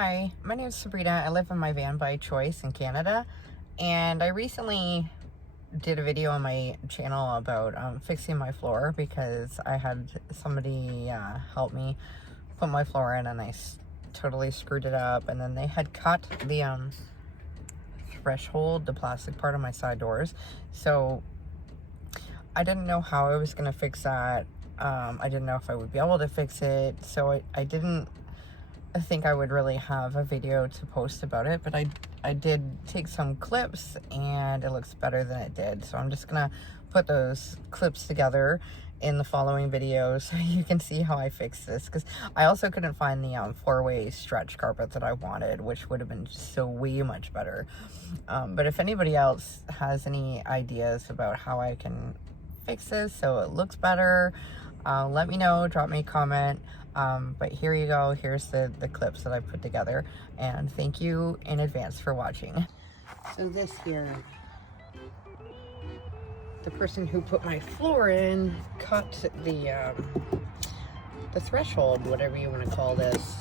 Hi, my name is Sabrina. I live in my van by choice in Canada, and I recently did a video on my channel about fixing my floor because I had somebody help me put my floor in, and I totally screwed it up. And then they had cut the threshold, the plastic part of my side doors, so I didn't know how I was going to fix that. I didn't know if I would be able to fix it, so I didn't think I would really have a video to post about it, but I did take some clips and it looks better than it did. So I'm just gonna put those clips together in the following videos so you can see how I fixed this, because I also couldn't find the four-way stretch carpet that I wanted, which would have been just so way much better. But if anybody else has any ideas about how I can fix this so it looks better, let me know, drop me a comment. But here you go. Here's the clips that I put together, and thank you in advance for watching. So this here, the person who put my floor in cut the threshold, whatever you want to call this.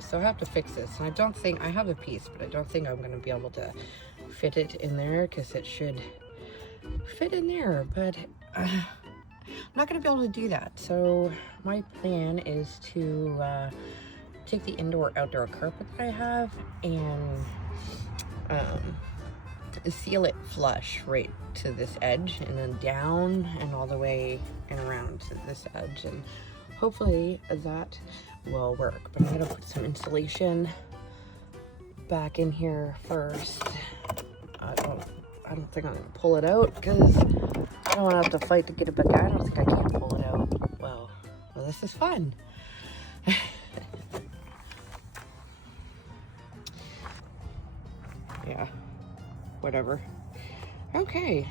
So I have to fix this, and I don't think I have a piece, but I don't think I'm going to be able to fit it in there, because it should fit in there, but I'm not going to be able to do that. So my plan is to take the indoor-outdoor carpet that I have and seal it flush right to this edge, and then down and all the way and around to this edge, and hopefully that will work. But I'm going to put some insulation back in here first. I don't think I'm going to pull it out, because I don't want to have to fight to get it back out. I don't think I can pull it out. Well, this is fun. Yeah, whatever. Okay.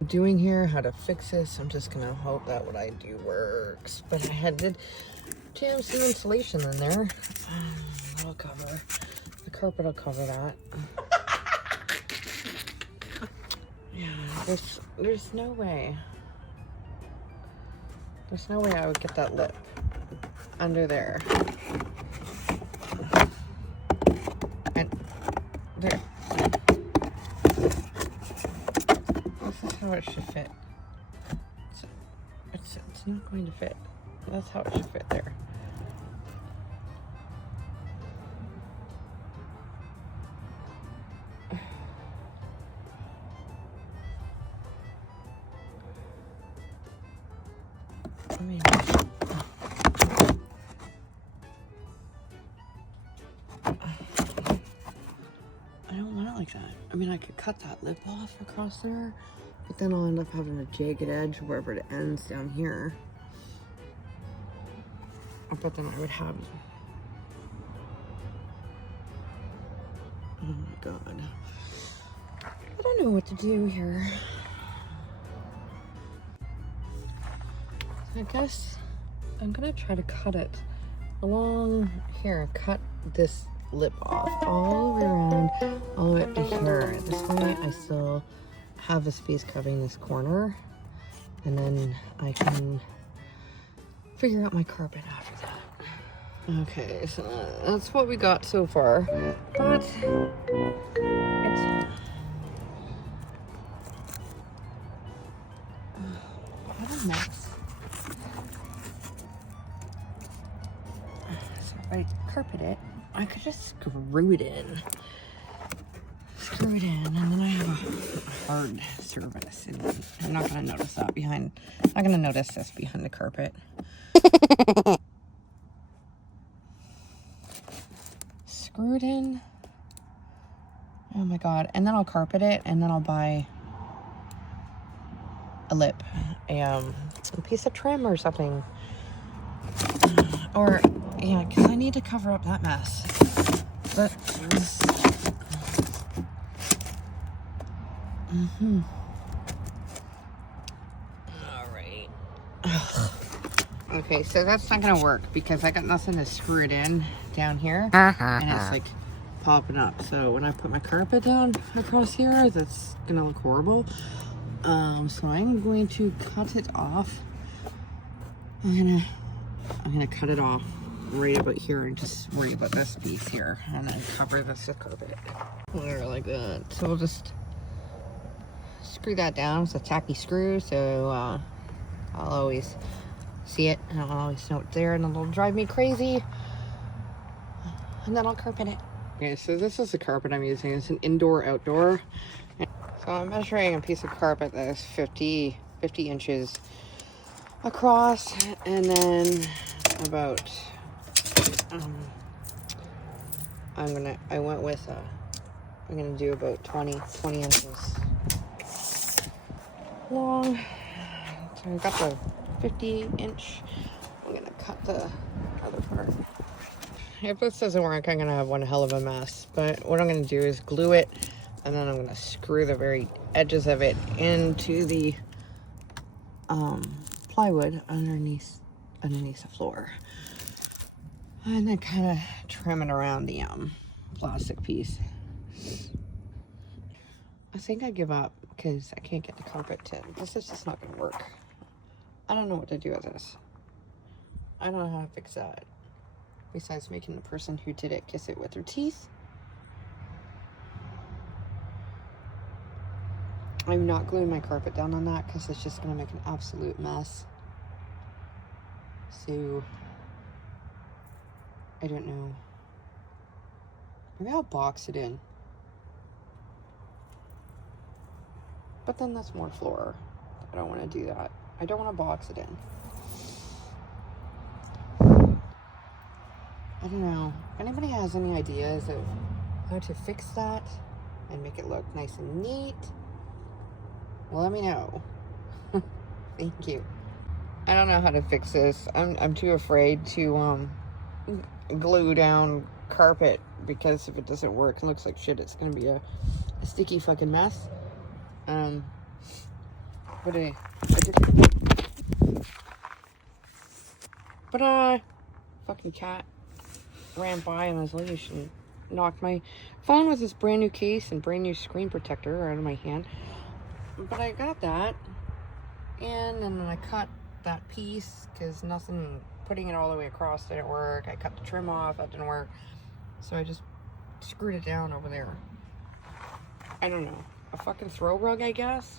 I'm doing here how to fix this. I'm just going to hope that what I do works. But I had to jam some insulation in there. That'll cover. The carpet will cover that. Yeah, there's no way. There's no way I would get that lip under there. And there. This is how it should fit. It's not going to fit. That's how it should fit there. I mean, I don't want it like that. I mean, I could cut that lip off across there, but then I'll end up having a jagged edge wherever it ends down here. But then I would have... Oh my god. I don't know what to do here. I guess I'm gonna try to cut it along here. Cut this lip off all the way around, all the way up to here. This way I still have a space covering this corner, and then I can figure out my carpet after that. Okay, so that's what we got so far, but it's what a mess. So if I carpet it, I could just screw it in. Screw it in, and then I have a hard surface, and I'm not gonna notice that behind. I'm not gonna notice this behind the carpet. Screw it in. Oh my god! And then I'll carpet it, and then I'll buy a lip, a piece of trim or something, or yeah, because I need to cover up that mess. But all right. Okay, so that's not gonna work because I got nothing to screw it in down here, and it's like popping up. So when I put my carpet down across here, that's gonna look horrible. So I'm going to cut it off. I'm gonna cut it off worry about here and just worry about this piece here, and then cover this with carpet. There, like that. So we'll just screw that down. It's a tacky screw, so I'll always see it and I'll always know it's there, and it'll drive me crazy, and then I'll carpet it. Okay, so this is the carpet I'm using. It's an indoor outdoor. So I'm measuring a piece of carpet that's 50 inches across, and then about I'm gonna do about 20 inches long. So I've got the 50-inch. I'm gonna cut the other part. If this doesn't work, I'm gonna have one hell of a mess. But what I'm gonna do is glue it, and then I'm gonna screw the very edges of it into the plywood underneath the floor, and then kind of trim it around the plastic piece. I think I give up because I can't get the carpet to. This is just not gonna work. I don't know what to do with this. I don't know how to fix that. Besides making the person who did it kiss it with their teeth. I'm not gluing my carpet down on that because it's just going to make an absolute mess. So, I don't know. Maybe I'll box it in. But then that's more floor. I don't want to do that. I don't want to box it in. I don't know. If anybody has any ideas of how to fix that and make it look nice and neat, well, let me know. Thank you. I don't know how to fix this. I'm too afraid to glue down carpet, because if it doesn't work, it looks like shit. It's gonna be a sticky fucking mess. Fucking cat ran by on his leash and knocked my phone with this brand new case and brand new screen protector out of my hand. But I got that, and then I cut that piece because putting it all the way across didn't work. I cut the trim off, that didn't work. So I just screwed it down over there. I don't know. A fucking throw rug, I guess?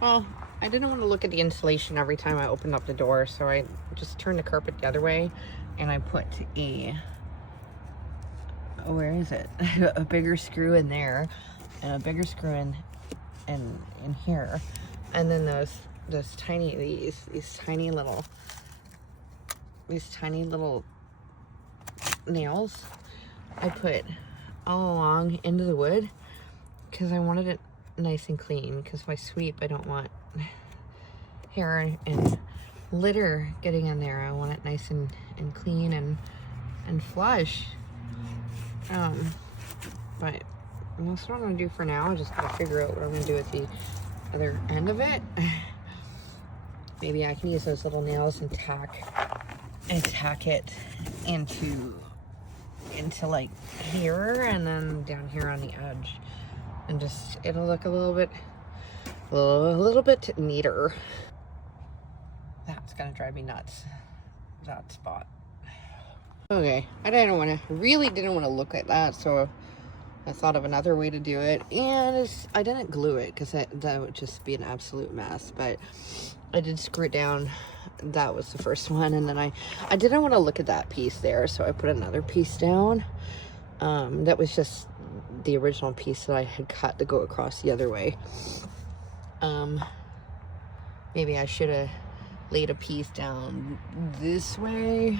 Well, I didn't want to look at the insulation every time I opened up the door, so I just turned the carpet the other way, and I put where is it? A bigger screw in there, and a bigger screw in here, and then these tiny little nails I put all along into the wood because I wanted it nice and clean, because my sweep, I don't want hair and litter getting in there. I want it nice and clean and flush. But that's what I'm gonna do for now. I just gotta figure out what I'm gonna do with the other end of it. Maybe I can use those little nails and tack it into like here, and then down here on the edge, and just it'll look a little bit neater. That's gonna drive me nuts, that spot. Okay, I really didn't want to look at that, so I thought of another way to do it, and I didn't glue it because that would just be an absolute mess, but I did screw it down. That was the first one, and then I didn't want to look at that piece there, so I put another piece down. That was just the original piece that I had cut to go across the other way. Maybe I should have laid a piece down this way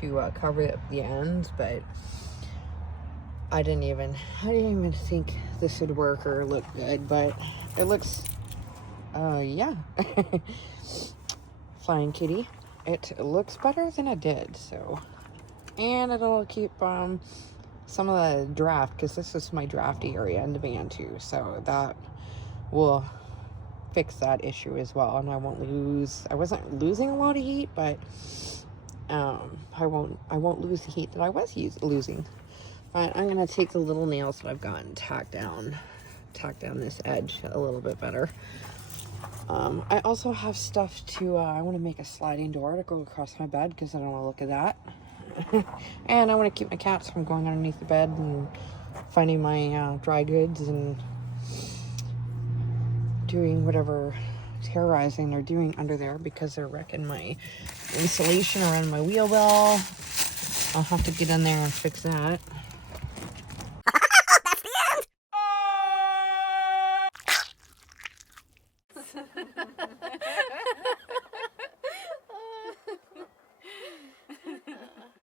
to cover up the ends, but I didn't even think this would work or look good, but it looks, yeah. Fine, kitty. It looks better than it did, so. And it'll keep some of the draft, because this is my drafty area in the van too, so that will fix that issue as well, and I wasn't losing a lot of heat, but I won't lose the heat that I was losing. But I'm gonna take the little nails that I've got and tack down this edge a little bit better. I also have stuff to, I want to make a sliding door to go across my bed because I don't want to look at that. And I want to keep my cats from going underneath the bed and finding my dry goods and doing whatever terrorizing they're doing under there because they're wrecking my insulation around my wheel well. I'll have to get in there and fix that. That's the end!